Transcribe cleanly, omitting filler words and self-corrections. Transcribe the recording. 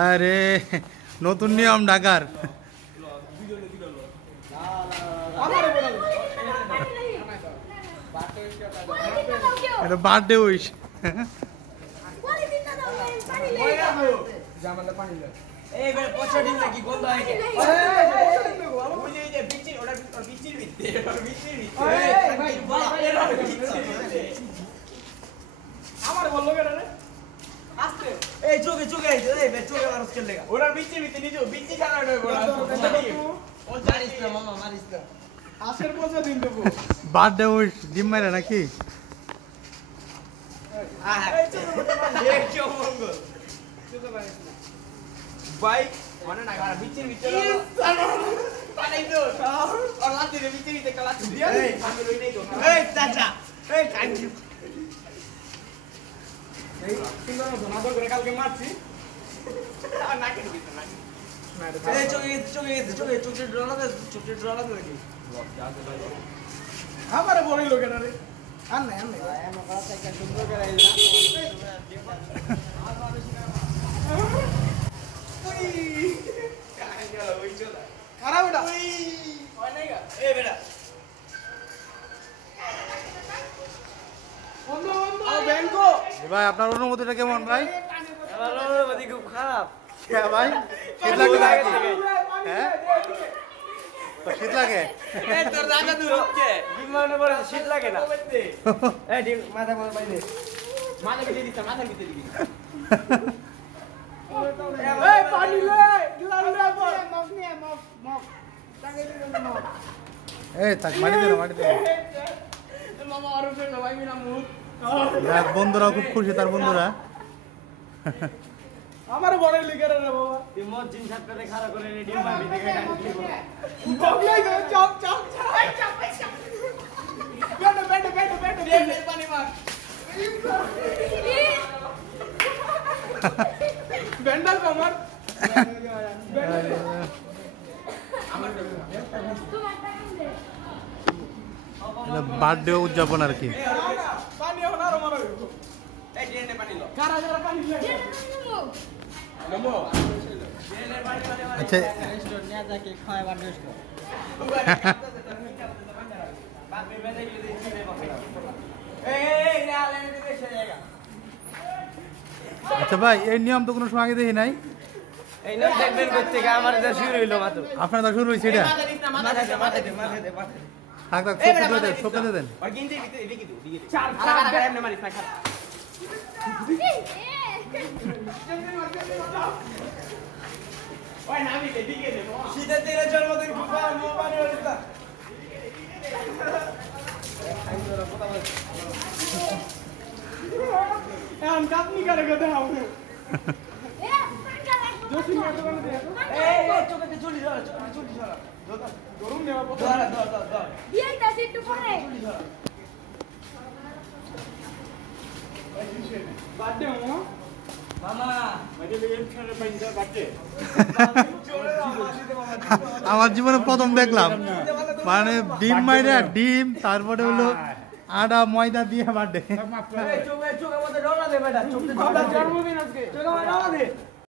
আরে নতুন নিয়ম ঢাকার। এটা বার্থডে উইশ। আমার বললো কেন রে আস্তে এই চোখে চোখে এই চোখে মানুষ খেলে ওরা বিচি বিচি নিজে বিচি খানা হইবো না ও জানিস না মামা মারিস না আশের পয়সা দিন দেবো বার্থডে উইশ ডিম মারে নাকি এই চোখে দেখ কি মঙ্গল চোখে মারিস না ভাই মানে না গাড়া বিচি বিচি পালাই তো আর লাতি রে বিচি বিচি কালা দিয়া এই আমি লই নাই তো এই চাচা এই কাঞ্জি এই তিনজন ধনাদর করে কালকে মারছি আর নাকি দিতে নাকি এই চোখে ড্রলা দে দেখি আমারে বড়ই লোক না রে আর নাই আমার কথা থেকে সুন্দর করে আইলা ওই কাই গেল ওই চলা খারাপ বেটা ওই হয় নাই গা এ বেটা ভাই আপনার অনুমতিটা কেমন ভাই? আমার অনুমতি খুব খারাপ ভাই শীত লাগে নাকি? হ্যাঁ শীত লাগে? তোর জায়গা দূর হচ্ছে বিমানে পরে শীত লাগে না এই ডিম মাথা বল বাইরে মাথা কেটে দিতে মাথা কেটে দিবি এই পানি লে গিলাস লে বল মগ নিয়ে মগ টাঙ্গে দিলে মগ এই থাক মাটি দে মামা আর উঠে না ভাই মিনা মুখ যাক বন্ধুরা খুব খুশি তার বন্ধুরা আমার বড় লিগার রে বাবা তুই মত জিন সাত করে খাড়া করে ডিম বাবি দেখে ডাকি বগলাই তো চাপ বেটা পানি মার বেন্ডাল কমার বার্থডে উদযাপন আর কি পানি ওনার মারো এই ডেনে পানি লো কারা যারা পানি লাগে নমো ডেনে পানি আচ্ছা রেস্টুরেন্ট নিয়ে যাকে খায় বার্থডে বাপরে বেদে গিয়ে দিছি রে বাপরে এই না লেন দিতে সে জায়গা আচ্ছা ভাই এই নিয়ম তো কোনো সময় আগে দেখি নাই এই না দেখবেন করতে গা আমার যা শুরু হইলো মাত্র আপনার তো শুরু হইছে এটা মাথা থাক সবটা দেন আর গিনতে দিকে চার চার এমনে মারিস না খারাপ ওই নামি দিকে দে সিধা তেরে জন্মদিন খুব মোবাইল ওটা এখন কাপনি করে গো দাও জোসি মার দোকানে দে এই চোখে চুলি ধর গরম দেওয়া ধর দিই তা সিট্টু পরে বার্থডে মামা মানে লেগে খানে পাইছা বার্থডে আমার জীবনে প্রথম দেখলাম মানে ডিম মাইরা ডিম তারপরে হলো আটা ময়দা দিয়ে বার্থডে চোখে মধ্যে ডলা দে বেটা চোখে জন্মদিন আজকে চোখে ডলা দে